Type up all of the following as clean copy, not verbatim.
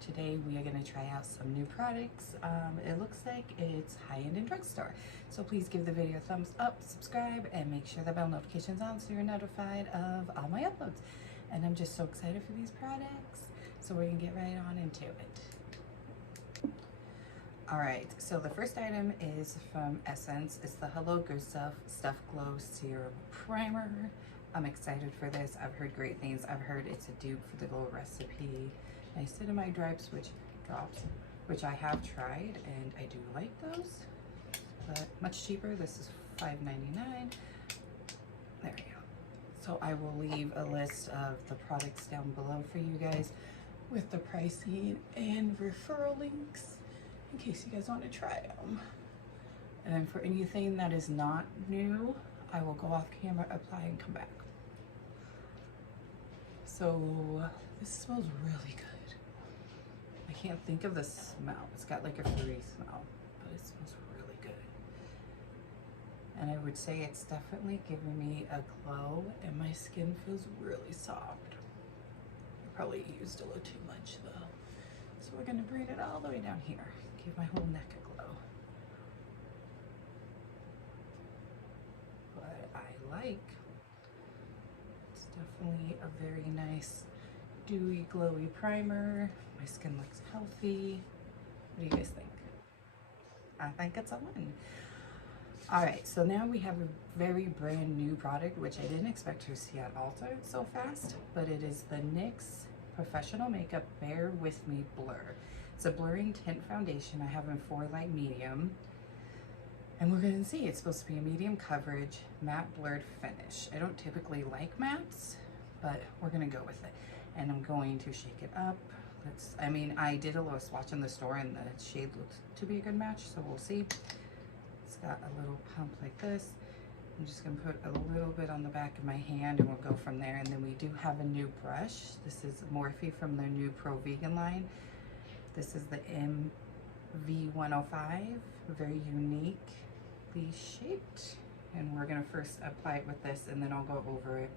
today we are going to try out some new products. It looks like it's high-end and drugstore. So please give the video a thumbs up, subscribe, and make sure the bell notification's on so you're notified of all my uploads. And I'm just so excited for these products. So we're going to get right on into it. Alright, so the first item is from Essence. It's the Hello Good Stuff Glow Serum Primer. I'm excited for this. I've heard great things. I've heard it's a dupe for the Glow Recipe Niacinamide Drops, which I have tried and I do like those, but much cheaper. This is $5.99. There we go. So I will leave a list of the products down below for you guys with the pricing and referral links in case you guys want to try them. And then for anything that is not new, I will go off camera, apply, and come back. So this smells really good. I can't think of the smell. It's got like a furry smell, but it smells really good. And I would say it's definitely giving me a glow, and my skin feels really soft. I probably used a little too much though. So we're gonna bring it all the way down here. Give my whole neck a glow. But I like, it's definitely a very nice dewy glowy primer. My skin looks healthy. What do you guys think? I think it's a win. All right, so now we have a very brand new product, which I didn't expect to see at Ulta so fast, but it is the NYX Professional Makeup Bear With Me Blur. It's a blurring tint foundation. I have in 4 light medium. And we're gonna see, it's supposed to be a medium coverage, matte blurred finish. I don't typically like mattes, but we're gonna go with it. And I'm going to shake it up. I did a little swatch in the store and the shade looks to be a good match, so we'll see. It's got a little pump like this. I'm just gonna put a little bit on the back of my hand and we'll go from there. And then we do have a new brush. This is Morphe from their new Pro Vegan line. This is the MV105, very uniquely shaped. And we're gonna first apply it with this and then I'll go over it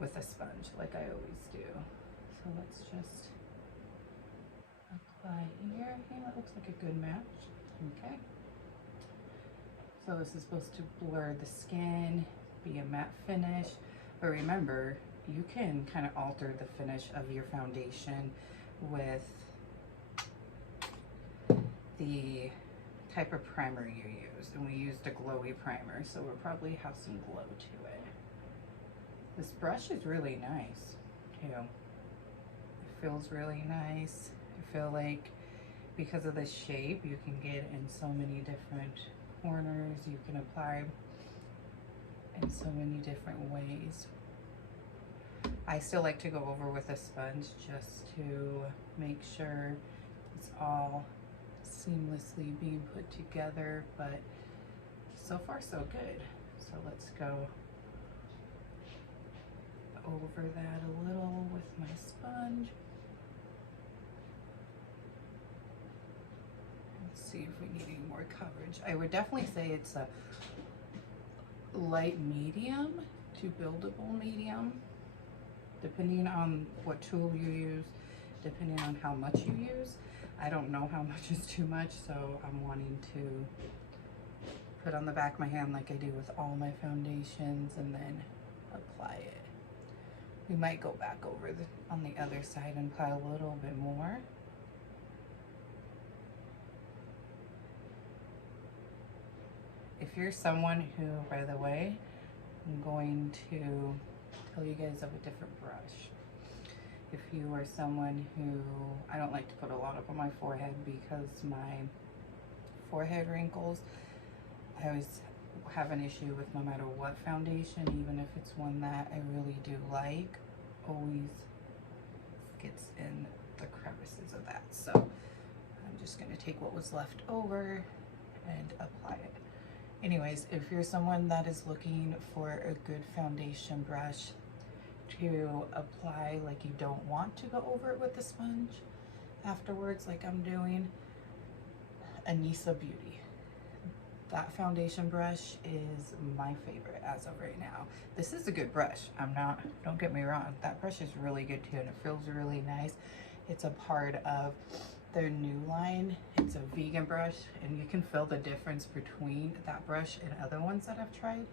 with a sponge like I always do. So let's just apply here. Yeah, that looks like a good match. Okay. So this is supposed to blur the skin, be a matte finish, but remember, you can kind of alter the finish of your foundation with the type of primer you use. And we used a glowy primer, so we'll probably have some glow to it. This brush is really nice too. It feels really nice. I feel like because of the shape, you can get in so many different corners. You can apply in so many different ways. I still like to go over with a sponge just to make sure it's all seamlessly being put together, but so far so good. So let's go over that a little with my sponge. Let's see if we need any more coverage. I would definitely say it's a light medium to buildable medium, depending on what tool you use, depending on how much you use. I don't know how much is too much, so I'm wanting to put on the back of my hand like I do with all my foundations and then apply it. We might go back over on the other side and apply a little bit more. If you're someone who, by the way, I'm going to tell you guys of a different brush. If you are someone who, I don't like to put a lot up on my forehead because my forehead wrinkles, I always have an issue with no matter what foundation, even if it's one that I really do like, always gets in the crevices of that. So I'm just going to take what was left over and apply it. Anyways, if you're someone that is looking for a good foundation brush to apply, like you don't want to go over it with the sponge afterwards like I'm doing, Anissa Beauty. That foundation brush is my favorite as of right now. This is a good brush. Don't get me wrong, that brush is really good too and it feels really nice. It's a part of their new line. It's a vegan brush, and you can feel the difference between that brush and other ones that I've tried.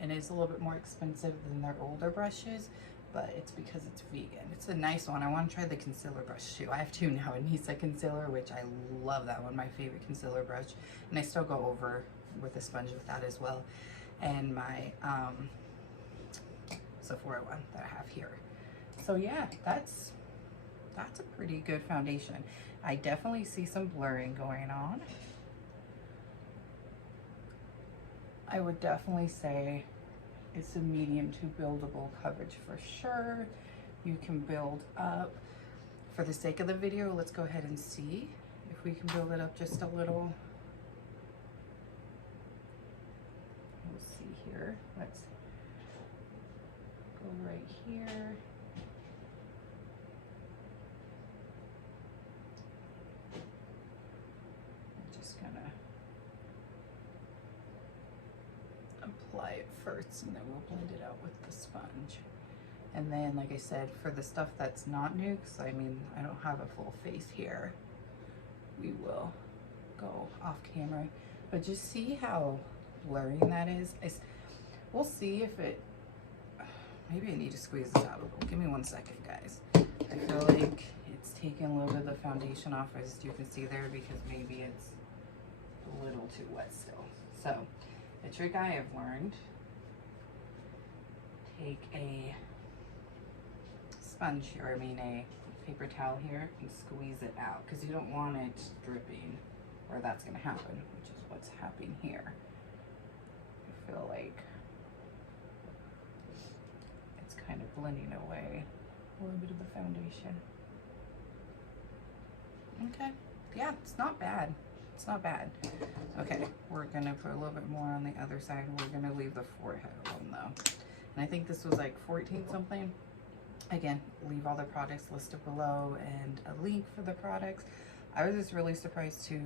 And it's a little bit more expensive than their older brushes, but it's because it's vegan. It's a nice one. I want to try the concealer brush too. I have two now, a Nisa concealer, which I love that one, my favorite concealer brush. And I still go over with a sponge with that as well. And my Sephora one that I have here. So yeah, that's a pretty good foundation. I definitely see some blurring going on. I would definitely say it's a medium to buildable coverage for sure. You can build up. For the sake of the video, let's go ahead and see if we can build it up just a little. We'll see here. Let's go right here. I'm just gonna apply it first, and then we'll blend it out with the sponge. And then, like I said, for the stuff that's not new, because I mean, I don't have a full face here, we will go off camera. But just see how blurring that is. We'll see if it, maybe I need to squeeze this out a little. Give me 1 second, guys. I feel like it's taking a little bit of the foundation off, as you can see there, because maybe it's a little too wet still. So, a trick I have learned, take a sponge here, I mean a paper towel here, and squeeze it out, because you don't want it dripping, or that's going to happen, which is what's happening here. I feel like it's kind of blending away a little bit of the foundation. Okay, yeah, it's not bad. It's not bad. Okay, we're gonna put a little bit more on the other side. We're gonna leave the forehead alone though. And I think this was like 14 something. Again, leave all the products listed below and a link for the products. I was just really surprised to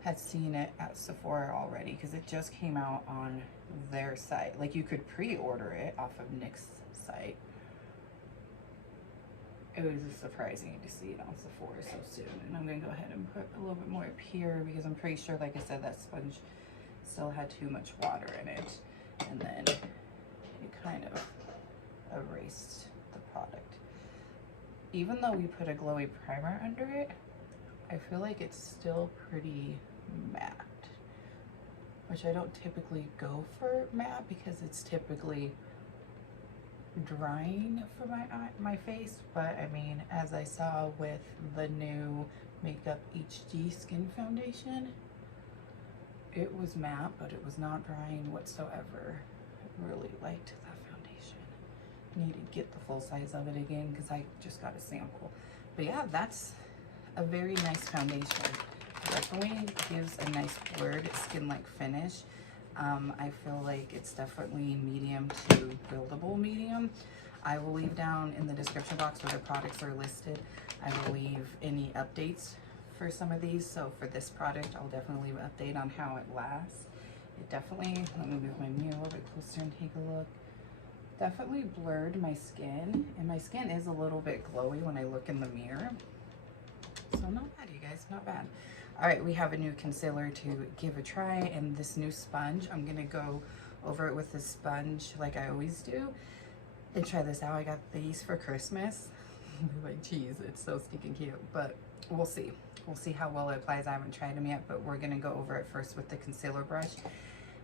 have seen it at Sephora already, because it just came out on their site. Like, you could pre-order it off of Nick's site. It was just surprising to see it on Sephora so soon. And I'm gonna go ahead and put a little bit more up here, because I'm pretty sure, like I said, that sponge still had too much water in it. And then it kind of erased the product. Even though we put a glowy primer under it, I feel like it's still pretty matte, which I don't typically go for matte, because it's typically drying for my face. But I mean, as I saw with the new Makeup HD Skin Foundation, it was matte, but it was not drying whatsoever. I really liked that foundation. Need to get the full size of it again, because I just got a sample. But yeah, that's a very nice foundation. Definitely gives a nice blurred skin-like finish. I feel like it's definitely medium to buildable medium. I will leave down in the description box where the products are listed. I will leave any updates for some of these. So for this product, I'll definitely leave an update on how it lasts. It definitely, let me move my mirror a little bit closer and take a look. Definitely blurred my skin, and my skin is a little bit glowy when I look in the mirror. So not bad, you guys, not bad. All right, we have a new concealer to give a try, and this new sponge, I'm gonna go over it with this sponge like I always do and try this out. I got these for Christmas. Like, geez, it's so stinking cute, but we'll see. We'll see how well it applies. I haven't tried them yet, but we're gonna go over it first with the concealer brush.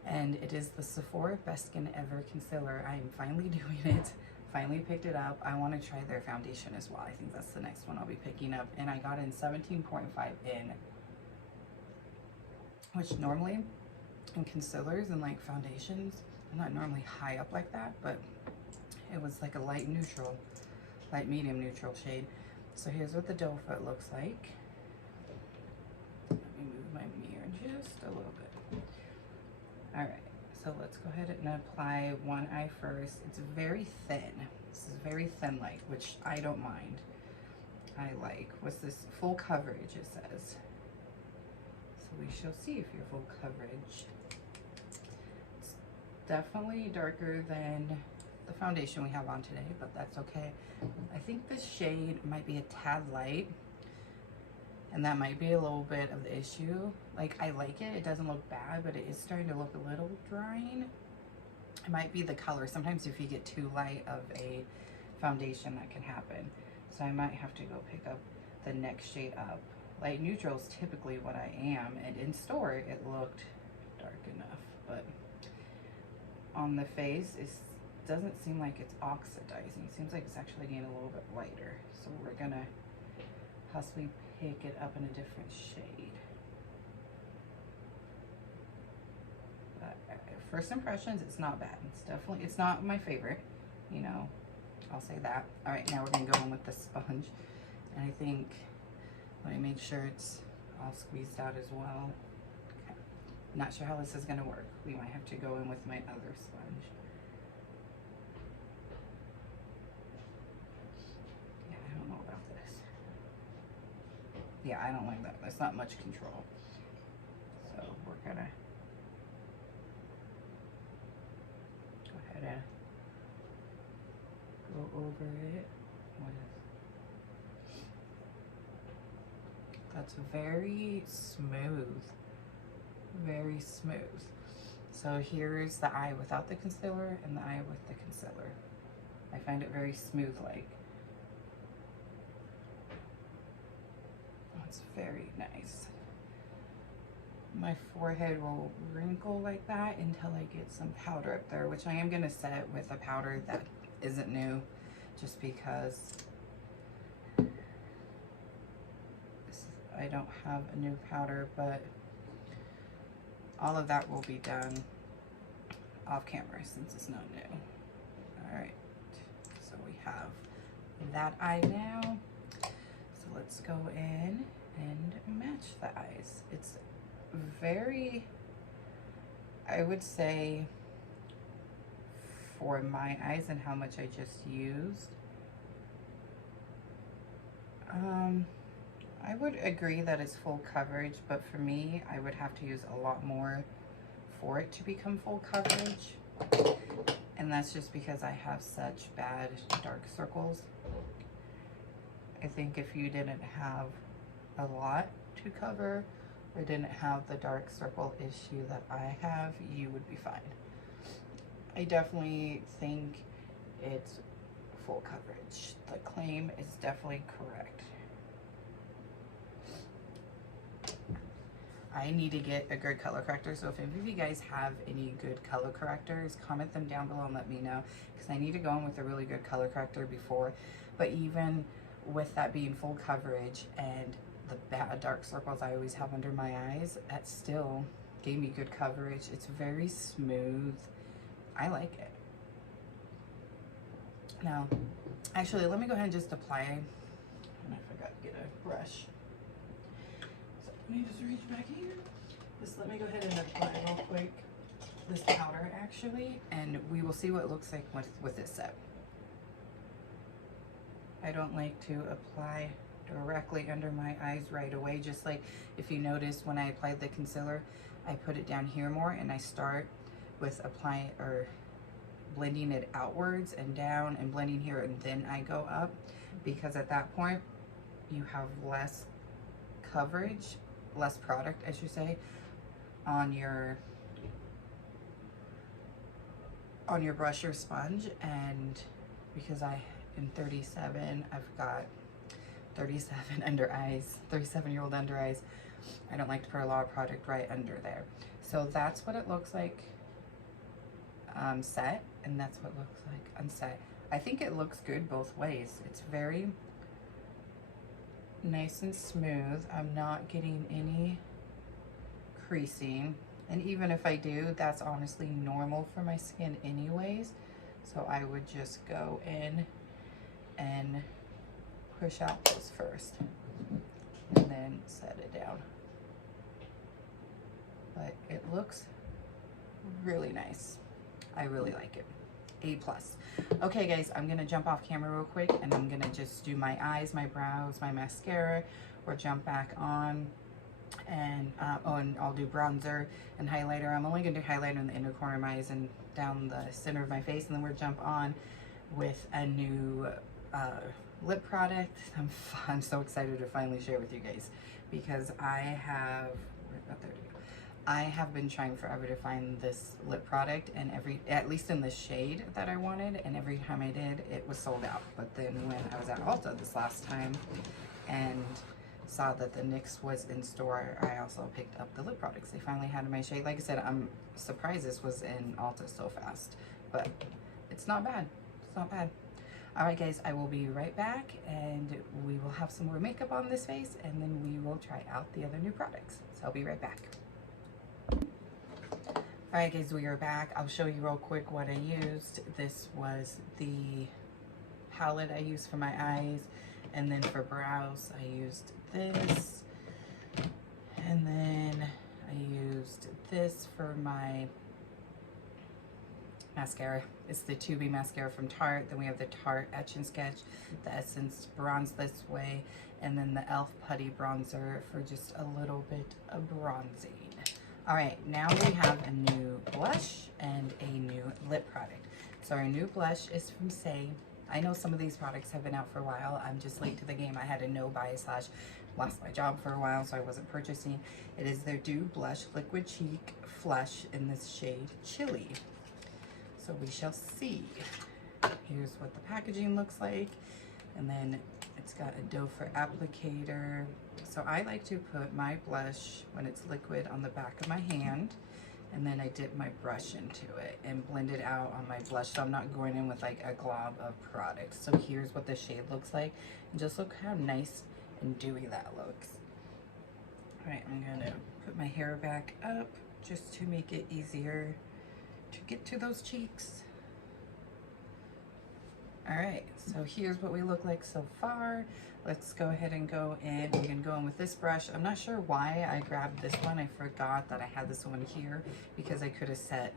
And it is the Sephora Best Skin Ever Concealer. I am finally doing it. Finally picked it up. I want to try their foundation as well. I think that's the next one I'll be picking up. And I got in 17.5 in, which normally in concealers and like foundations, I'm not normally high up like that, but it was like a light neutral, light medium neutral shade. So here's what the doe foot looks like. Let me move my mirror just a little bit. All right, so let's go ahead and apply one eye first. It's very thin. This is very thin light, which I don't mind. I like. What's this? Full coverage, it says. So we shall see if you're full coverage. It's definitely darker than the foundation we have on today, but that's okay. I think this shade might be a tad light. And that might be a little bit of the issue. Like, I like it. It doesn't look bad, but it is starting to look a little drying. It might be the color. Sometimes if you get too light of a foundation, that can happen. So I might have to go pick up the next shade up. Light neutral is typically what I am, and in store it looked dark enough, but on the face it doesn't seem like it's oxidizing. It seems like it's actually getting a little bit lighter. So we're gonna possibly pick it up in a different shade. But first impressions, it's not bad. It's definitely, it's not my favorite, you know, I'll say that. All right, now we're gonna go in with the sponge, and I think let me make sure it's all squeezed out as well. Okay. Not sure how this is gonna work. We might have to go in with my other sponge. Yeah, I don't know about this. Yeah, I don't like that. That's not much control. So we're gonna go ahead and go over it. What is That's very smooth, very smooth. So here's the eye without the concealer and the eye with the concealer. I find it very smooth like. It's very nice. My forehead will wrinkle like that until I get some powder up there, which I am gonna set with a powder that isn't new, just because I don't have a new powder, but all of that will be done off camera since it's not new. All right, so we have that eye now. So let's go in and match the eyes. It's very, I would say, for my eyes and how much I just used, I would agree that it's full coverage, but for me, I would have to use a lot more for it to become full coverage. And that's just because I have such bad dark circles. I think if you didn't have a lot to cover or didn't have the dark circle issue that I have, you would be fine. I definitely think it's full coverage. The claim is definitely correct. I need to get a good color corrector, so if any of you guys have any good color correctors, comment them down below and let me know, because I need to go in with a really good color corrector before. But even with that being full coverage and the bad dark circles I always have under my eyes, that still gave me good coverage. It's very smooth. I like it. Now, actually, let me go ahead and just apply, and I forgot to get a brush. Let me just reach back here. Just let me go ahead and apply real quick this powder actually, and we will see what it looks like with it set. I don't like to apply directly under my eyes right away. Just like if you noticed when I applied the concealer, I put it down here more, and I start with applying or blending it outwards and down and blending here, and then I go up, because at that point you have less coverage, less product I should say, on your brush or sponge. And because I am 37, I've got 37 under eyes, 37-year-old under eyes, I don't like to put a lot of product right under there. So that's what it looks like set, and that's what it looks like unset. I think it looks good both ways. It's very nice and smooth. I'm not getting any creasing, and even if I do, that's honestly normal for my skin anyways. So I would just go in and push out those first and then set it down. But it looks really nice. I really like it. A+. Okay guys, I'm gonna jump off camera real quick, and I'm gonna just do my eyes, my brows, my mascara, or jump back on, and and I'll do bronzer and highlighter. I'm only gonna do highlighter in the inner corner of my eyes and down the center of my face, and then we'll jump on with a new lip product. I'm so excited to finally share with you guys, because I have, oh, there we go. I have been trying forever to find this lip product, and at least in the shade that I wanted, and every time I did, it was sold out. But then when I was at Ulta this last time and saw that the NYX was in store, I also picked up the lip products. They finally had in my shade. Like I said, I'm surprised this was in Ulta so fast, but it's not bad. It's not bad. All right, guys, I will be right back, and we will have some more makeup on this face, and then we will try out the other new products. So I'll be right back. All right, guys, we are back. I'll show you real quick what I used. This was the palette I used for my eyes, and then for brows, I used this, and then I used this for my mascara. It's the 2B mascara from Tarte. Then we have the Tarte Etch and Sketch, the Essence Bronze This Way, and then the e.l.f. Putty Bronzer for just a little bit of bronzing. All right, now we have a new blush and a new lip product. So our new blush is from Saie. I know some of these products have been out for a while. I'm just late to the game. I had a no buy / lost my job for a while, so I wasn't purchasing. It is their Dew Blush Liquid Cheek Flush in this shade Chili. So we shall see. Here's what the packaging looks like. And then it's got a doe for applicator. So I like to put my blush when it's liquid on the back of my hand, and then I dip my brush into it and blend it out on my blush, so I'm not going in with like a glob of product. So here's what the shade looks like, and just look how nice and dewy that looks. All right, I'm gonna put my hair back up just to make it easier to get to those cheeks. All right, so here's what we look like so far. Let's go ahead and go in. We're gonna go in with this brush. I'm not sure why I grabbed this one. I forgot that I had this one here because I could have set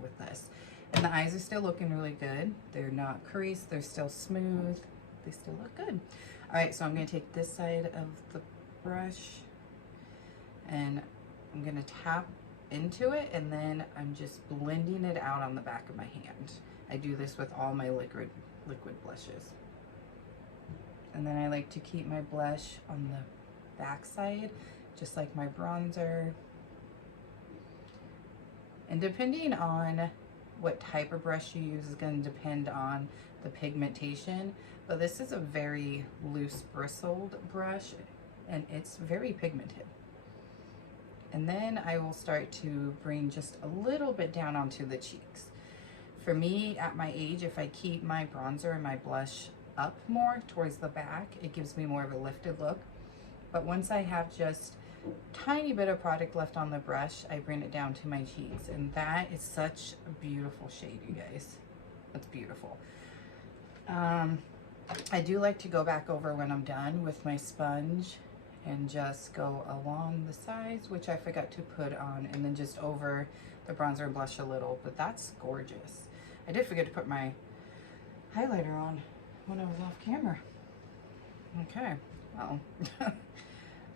with this. And the eyes are still looking really good. They're not creased, they're still smooth. They still look good. All right, so I'm gonna take this side of the brush and I'm gonna tap into it, and then I'm just blending it out on the back of my hand. I do this with all my liquid blushes. And then I like to keep my blush on the back side, just like my bronzer. And depending on what type of brush you use is going to depend on the pigmentation. But this is a very loose bristled brush, and it's very pigmented. And then I will start to bring just a little bit down onto the cheeks. For me, at my age, if I keep my bronzer and my blush up more towards the back, it gives me more of a lifted look. But once I have just a tiny bit of product left on the brush, I bring it down to my cheeks, and that is such a beautiful shade, you guys. That's beautiful. I do like to go back over when I'm done with my sponge and just go along the sides, which I forgot to put on, and then just over the bronzer and blush a little, but that's gorgeous. I did forget to put my highlighter on when I was off camera. Okay, well,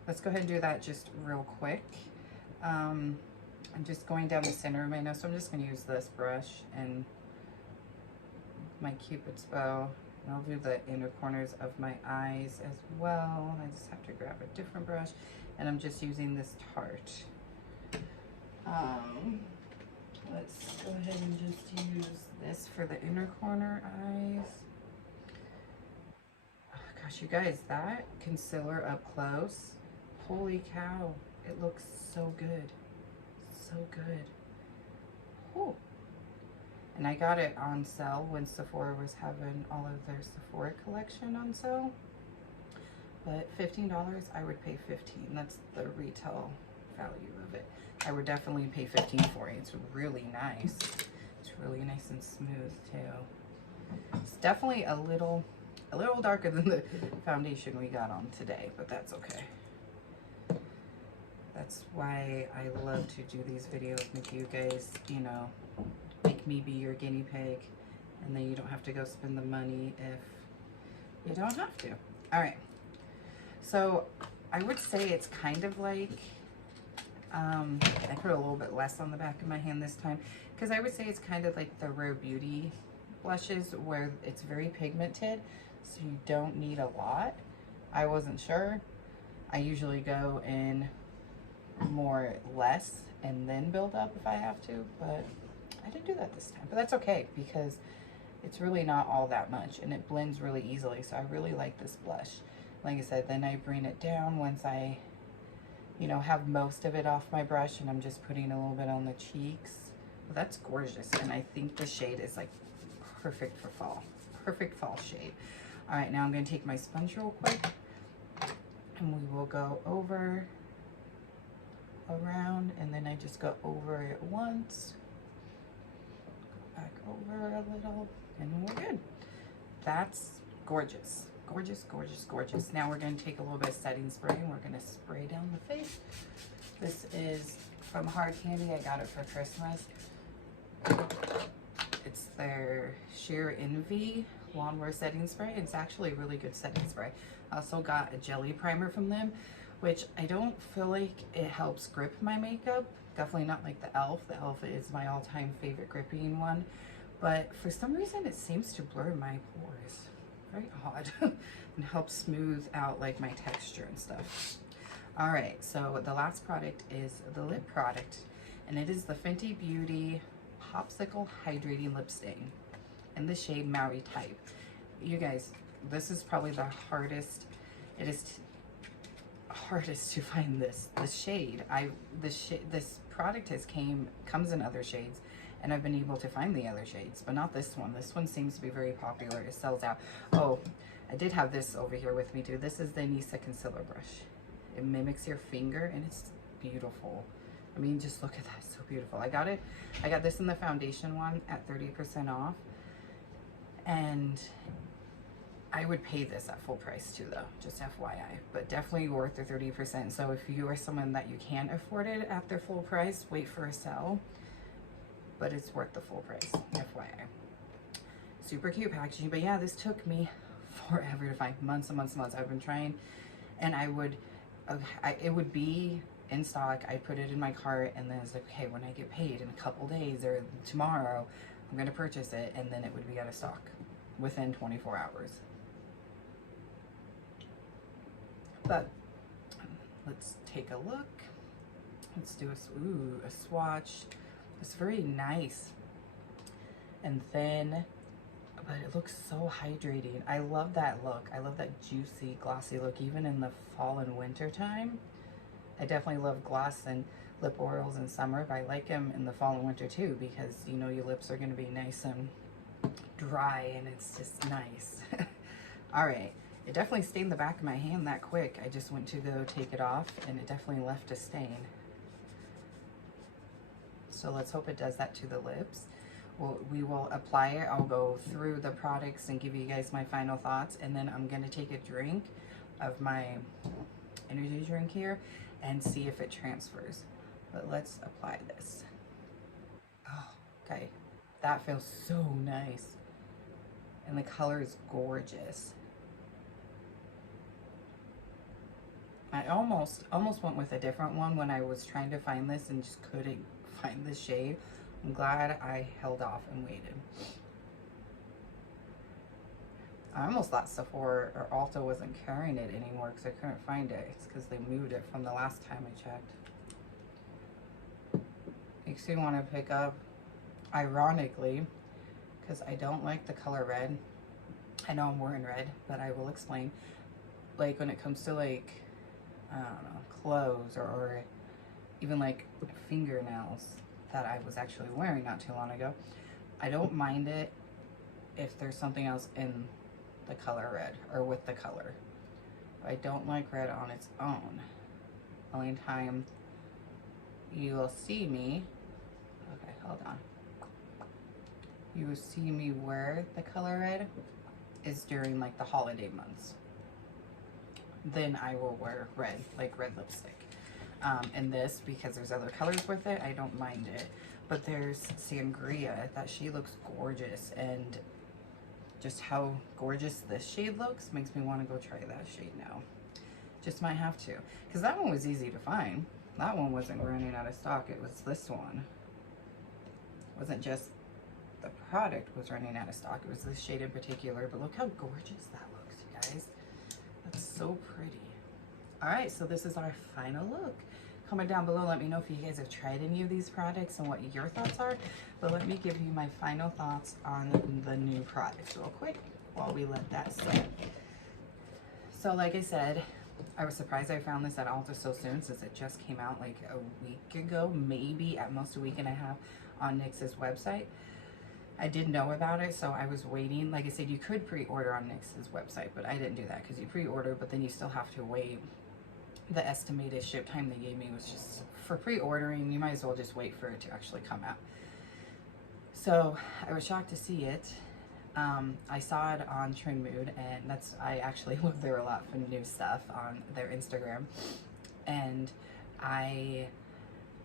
let's go ahead and do that just real quick. I'm just going down the center of my nose, so I'm just going to use this brush and my Cupid's bow. And I'll do the inner corners of my eyes as well. I just have to grab a different brush, and I'm just using this Tarte. Let's go ahead and just use this for the inner corner eyes. Oh gosh, you guys, that concealer up close, holy cow, it looks so good. So good. Whew. And I got it on sale when Sephora was having all of their Sephora collection on sale. But $15, I would pay $15. That's the retail value of it. I would definitely pay $15 for it. It's really nice. It's really nice and smooth too. It's definitely a little darker than the foundation we got on today, but that's okay. That's why I love to do these videos with you guys, you know, make me be your guinea pig, and then you don't have to go spend the money if you don't have to. All right, so I would say it's kind of like, I put a little bit less on the back of my hand this time, because I would say it's kind of like the Rare Beauty blushes where it's very pigmented, so you don't need a lot. I wasn't sure, I usually go in more less and then build up if I have to, but I didn't do that this time. But that's okay because it's really not all that much and it blends really easily. So I really like this blush. Like I said, then I bring it down once I, you know, have most of it off my brush, and I'm just putting a little bit on the cheeks. Well, that's gorgeous. And I think the shade is like perfect for fall. Perfect fall shade. All right, now I'm going to take my sponge real quick and we will go over, around, and then I just go over it once, go back over a little, and then we're good. That's gorgeous. Gorgeous, gorgeous, gorgeous. Now we're going to take a little bit of setting spray and we're going to spray down the face. This is from Hard Candy. I got it for Christmas. It's their Sheer Envy Lawnmower Setting Spray. It's actually a really good setting spray. I also got a jelly primer from them, which I don't feel like it helps grip my makeup. Definitely not like the e.l.f. The e.l.f. is my all-time favorite gripping one. But for some reason, it seems to blur my pores. Very odd. And helps smooth out like my texture and stuff. All right, so the last product is the lip product. And it is the Fenty Beauty Popsicle Hydrating Lip Stain in the shade Maui Type. You guys, this is probably the hardest. It is hardest to find this shade. This product comes in other shades, and I've been able to find the other shades, but not this one. This one seems to be very popular. It sells out. Oh, I did have this over here with me too. This is the Nisa concealer brush. It mimics your finger and it's beautiful. I mean, just look at that, so beautiful. I got this in the foundation one at 30% off, and I would pay this at full price too though, just FYI, but definitely worth the 30%. So if you are someone that you can't afford it at their full price, wait for a sale, but it's worth the full price, FYI. Super cute packaging, but yeah, this took me forever to find, months and months and months. I've been trying, and it would be in stock. I put it in my cart, and then it's like, okay, when I get paid in a couple days or tomorrow, I'm gonna purchase it, and then it would be out of stock within 24 hours. But let's take a look. Let's do a swatch. It's very nice and thin, but it looks so hydrating. I love that look. I love that juicy, glossy look, even in the fall and winter time. I definitely love gloss and lip oils in summer, but I like them in the fall and winter too, because you know your lips are going to be nice and dry, and it's just nice. All right, it definitely stained the back of my hand that quick. I just went to go take it off, and it definitely left a stain. So let's hope it does that to the lips. Well, we will apply it. I'll go through the products and give you guys my final thoughts, and then I'm going to take a drink of my energy drink here and see if it transfers. But let's apply this. Oh, okay. That feels so nice. And the color is gorgeous. I almost went with a different one when I was trying to find this and just couldn't find the shade. I'm glad I held off and waited. I almost thought Sephora or Ulta wasn't carrying it anymore because I couldn't find it. It's because they moved it from the last time I checked. Makes me want to pick up, ironically, because I don't like the color red. I know I'm wearing red, but I will explain. Like when it comes to like, I don't know, clothes or even like fingernails that I was actually wearing not too long ago, I don't mind it if there's something else in the color red or with the color. I don't like red on its own. Only time you will see me, okay, hold on. You will see me wear the color red is during like the holiday months. Then I will wear red, like red lipstick. And this, because there's other colors with it, I don't mind it. But there's Sangria, that shade looks gorgeous, and just how gorgeous this shade looks makes me want to go try that shade now. Just might have to, because that one was easy to find. That one wasn't running out of stock. It was this one. It wasn't just the product was running out of stock. It was this shade in particular. But look how gorgeous that looks, you guys. That's so pretty. All right, so this is our final look. Comment down below, let me know if you guys have tried any of these products and what your thoughts are. But let me give you my final thoughts on the new products real quick while we let that set. So like I said, I was surprised I found this at Ulta so soon, since it just came out like a week ago, maybe at most a week and a half on NYX's website. I did know about it, so I was waiting. Like I said, you could pre-order on NYX's website, but I didn't do that because you pre-order, but then you still have to wait. The estimated ship time they gave me was just for pre-ordering. You might as well just wait for it to actually come out. So I was shocked to see it. I saw it on Trend Mood, and I actually look there a lot for new stuff on their Instagram, and I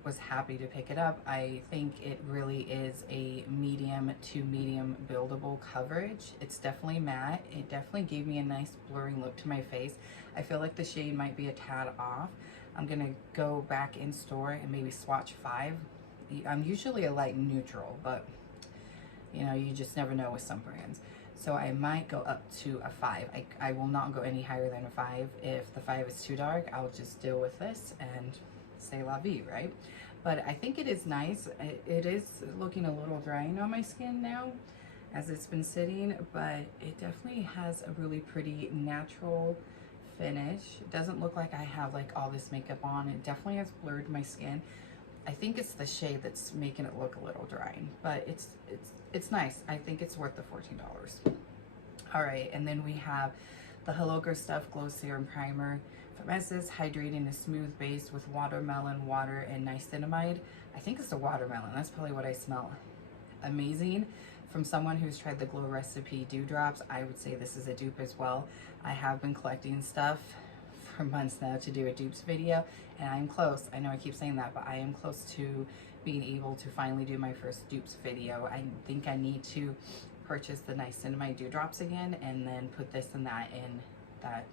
was happy to pick it up. I think it really is a medium to medium buildable coverage. It's definitely matte. It definitely gave me a nice blurring look to my face. I feel like the shade might be a tad off. I'm gonna go back in store and maybe swatch 5. I'm usually a light neutral, but you know, you just never know with some brands. So I might go up to a 5. I will not go any higher than a 5. If the 5 is too dark, I'll just deal with this and say la vie, right? But I think it is nice. It is looking a little drying on my skin now as it's been sitting, but it definitely has a really pretty natural finish. It doesn't look like I have like all this makeup on. It definitely has blurred my skin. I think it's the shade that's making it look a little drying, but it's nice. I think it's worth the $14. All right, and then we have the Hello Girl Stuff Glow Serum Primer from Essence, hydrating a smooth base with watermelon, water, and niacinamide. I think it's the watermelon. That's probably what I smell. Amazing. From someone who's tried the Glow Recipe Dewdrops, I would say this is a dupe as well. I have been collecting stuff for months now to do a dupes video, and I'm close. I know I keep saying that, but I am close to being able to finally do my first dupes video. I think I need to purchase the niacinamide dewdrops again and then put this and that in that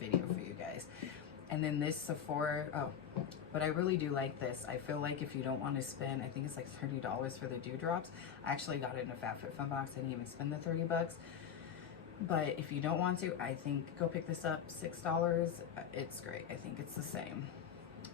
video for you guys. And then this Sephora, but I really do like this. I feel like if you don't want to spend, I think it's like $30 for the dewdrops. I actually got it in a FabFitFun box. I didn't even spend the 30 bucks. But if you don't want to, I think go pick this up. $6. It's great. I think it's the same.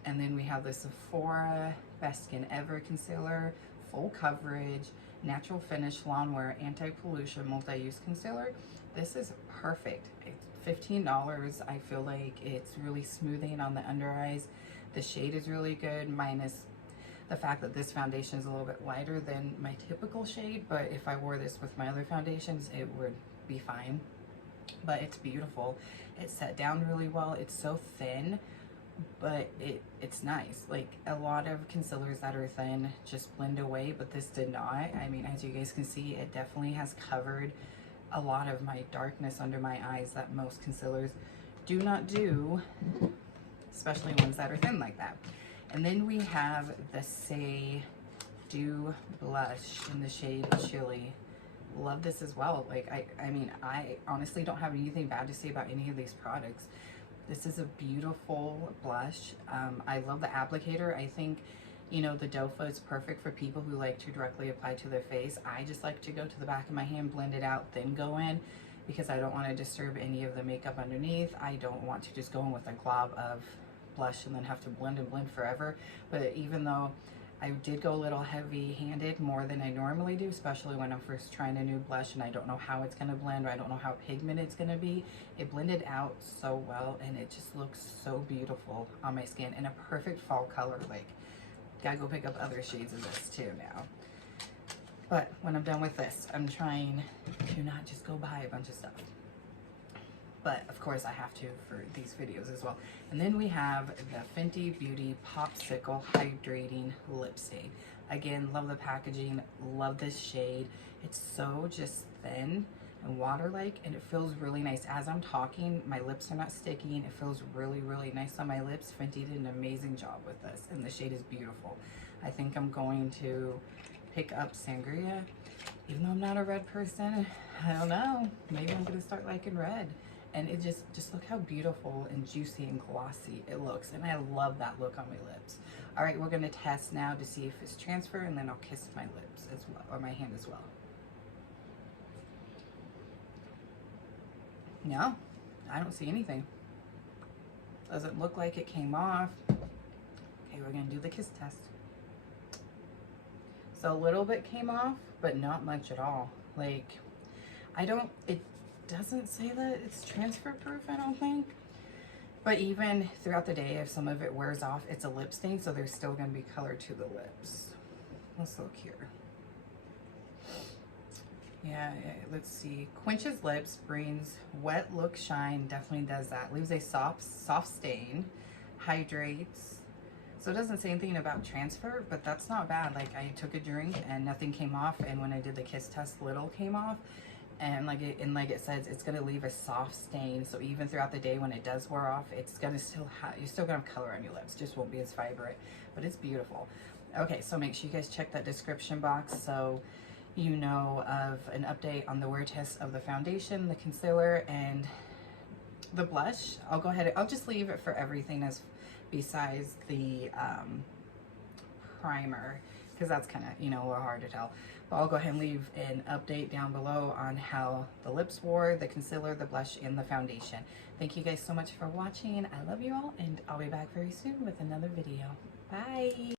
And then we have the Sephora Best Skin Ever Concealer, full coverage, natural finish, lawn wear, anti-pollution, multi-use concealer. This is perfect. It's $15. I feel like it's really smoothing on the under eyes. The shade is really good, minus the fact that this foundation is a little bit lighter than my typical shade, but if I wore this with my other foundations, it would be fine. But it's beautiful. It's set down really well. It's so thin, but it's nice. Like a lot of concealers that are thin just blend away, but this did not. I mean, as you guys can see, it definitely has covered a lot of my darkness under my eyes that most concealers do not do, especially ones that are thin like that. And then we have the Saie Dew Blush in the shade Chili. Love this as well. Like I mean, I honestly don't have anything bad to say about any of these products. This is a beautiful blush. I love the applicator. I think, you know, the doe foot is perfect for people who like to directly apply to their face. I just like to go to the back of my hand, blend it out, then go in, because I don't want to disturb any of the makeup underneath. I don't want to just go in with a glob of blush and then have to blend and blend forever. But even though I did go a little heavy-handed, more than I normally do, especially when I'm first trying a new blush and I don't know how it's going to blend, or I don't know how pigmented it's going to be. It blended out so well, and it just looks so beautiful on my skin, and a perfect fall color. Like, gotta go pick up other shades of this too now. But when I'm done with this, I'm trying to not just go buy a bunch of stuff. But of course I have to for these videos as well. And then we have the Fenty Beauty Popsicle Hydrating Lipstick. Again, love the packaging, love this shade. It's so just thin and water-like, and it feels really nice. As I'm talking, my lips are not sticking. It feels really, really nice on my lips. Fenty did an amazing job with this, and the shade is beautiful. I think I'm going to pick up Sangria. Even though I'm not a red person, I don't know. Maybe I'm gonna start liking red. And it just look how beautiful and juicy and glossy it looks. And I love that look on my lips. All right, we're gonna test now to see if it's transfer, and then I'll kiss my lips as well, or my hand as well. No, I don't see anything. Doesn't look like it came off. Okay, we're gonna do the kiss test. So a little bit came off, but not much at all. Like, it doesn't say that it's transfer proof, I don't think. But even throughout the day, if some of it wears off, it's a lip stain, so there's still gonna be color to the lips. Let's look here. Yeah, let's see. Quenches lips, brings wet look shine, definitely does that. Leaves a soft stain, hydrates. So it doesn't say anything about transfer, but that's not bad. Like, I took a drink and nothing came off, and when I did the kiss test, little came off. And like it says, it's gonna leave a soft stain. So even throughout the day when it does wear off, it's gonna still have, you're still gonna have color on your lips. Just won't be as vibrant, but it's beautiful. Okay, so make sure you guys check that description box so you know of an update on the wear test of the foundation, the concealer, and the blush. I'll go ahead, I'll just leave it for everything as besides the primer, because that's kind of, you know, a little hard to tell. But I'll go ahead and leave an update down below on how the lips wore, the concealer, the blush, and the foundation. Thank you guys so much for watching. I love you all, and I'll be back very soon with another video. Bye.